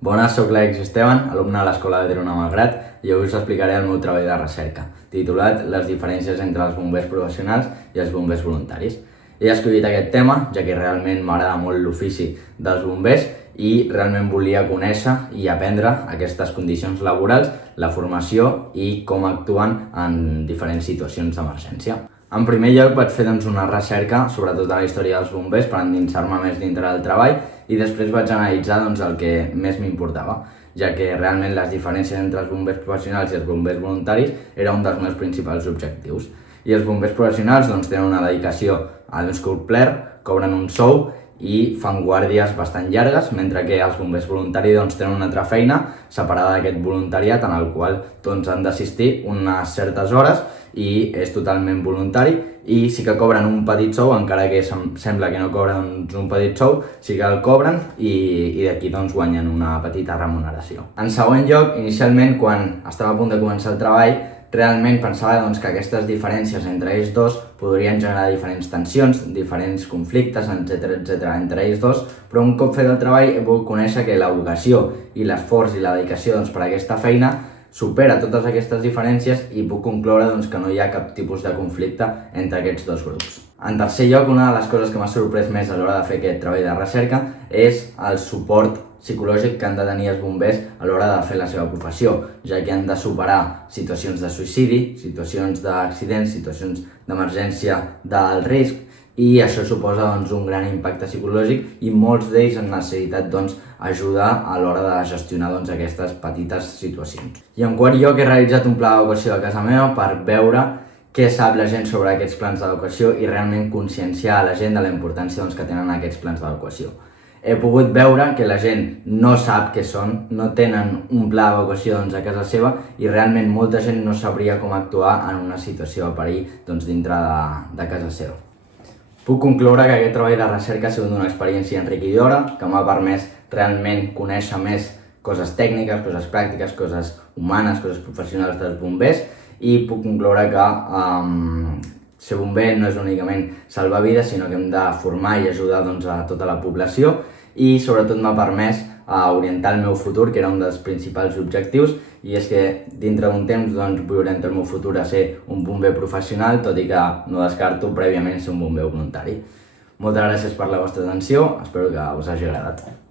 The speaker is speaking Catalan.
Bones, soc l'Alex Esteban, alumne de l'Escola de Drona Malgrat, i avui us explicaré el meu treball de recerca, titulat Les diferències entre els bombers professionals i els bombers voluntaris. He escollit aquest tema, ja que realment m'agrada molt l'ofici dels bombers i realment volia conèixer i aprendre aquestes condicions laborals, la formació i com actuen en diferents situacions d'emergència. En primer lloc vaig fer una recerca sobre tota la història dels bombers per endinsar-me més dintre del treball i després vaig analitzar el que més m'importava, ja que realment les diferències entre els bombers professionals i els bombers voluntaris era un dels meus principals objectius. I els bombers professionals tenen una dedicació a temps complet, cobren un sou i fan guàrdies bastant llargues, mentre que els bombers voluntaris tenen una altra feina separada d'aquest voluntariat en el qual han d'assistir unes certes hores i és totalment voluntari i sí que cobren un petit sou, encara que sembla que no cobren un petit sou, sí que el cobren i d'aquí guanyen una petita remuneració. En segon lloc, inicialment, quan estava a punt de començar el treball, realment pensava que aquestes diferències entre ells dos podrien generar diferents tensions, diferents conflictes, etc. entre ells dos, però un cop fet el treball he pogut conèixer que la vocació i l'esforç i la dedicació per a aquesta feina supera totes aquestes diferències i puc concloure que no hi ha cap tipus de conflicte entre aquests dos grups. En tercer lloc, una de les coses que m'ha sorprès més a l'hora de fer aquest treball de recerca és el suport psicològic que han de tenir els bombers a l'hora de fer la seva professió, ja que han de superar situacions de suïcidi, situacions d'accidents, situacions d'emergència del risc, i això suposa un gran impacte psicològic i molts d'ells han necessitat ajuda a l'hora de gestionar aquestes petites situacions. I en quart lloc he realitzat un pla d'educació a casa meva per veure què sap la gent sobre aquests plans d'educació i realment conscienciar a la gent de la importància que tenen aquests plans d'educació. He pogut veure que la gent no sap què són, no tenen un pla d'educació a casa seva i realment molta gent no sabria com actuar en una situació de perill dintre de casa seva. Puc concloure que aquest treball de recerca ha sigut una experiència enriquidora que m'ha permès realment conèixer més coses tècniques, coses pràctiques, coses humanes, coses professionals dels bombers i puc concloure que ser bomber no és únicament salvar vides, sinó que hem de formar i ajudar a tota la població i sobretot m'ha permès orientar el meu futur, que era un dels principals objectius, i és que dintre d'un temps vull orientar el meu futur a ser un bomber professional, tot i que no descarto prèviament ser un bomber voluntari. Moltes gràcies per la vostra atenció, espero que us hagi agradat.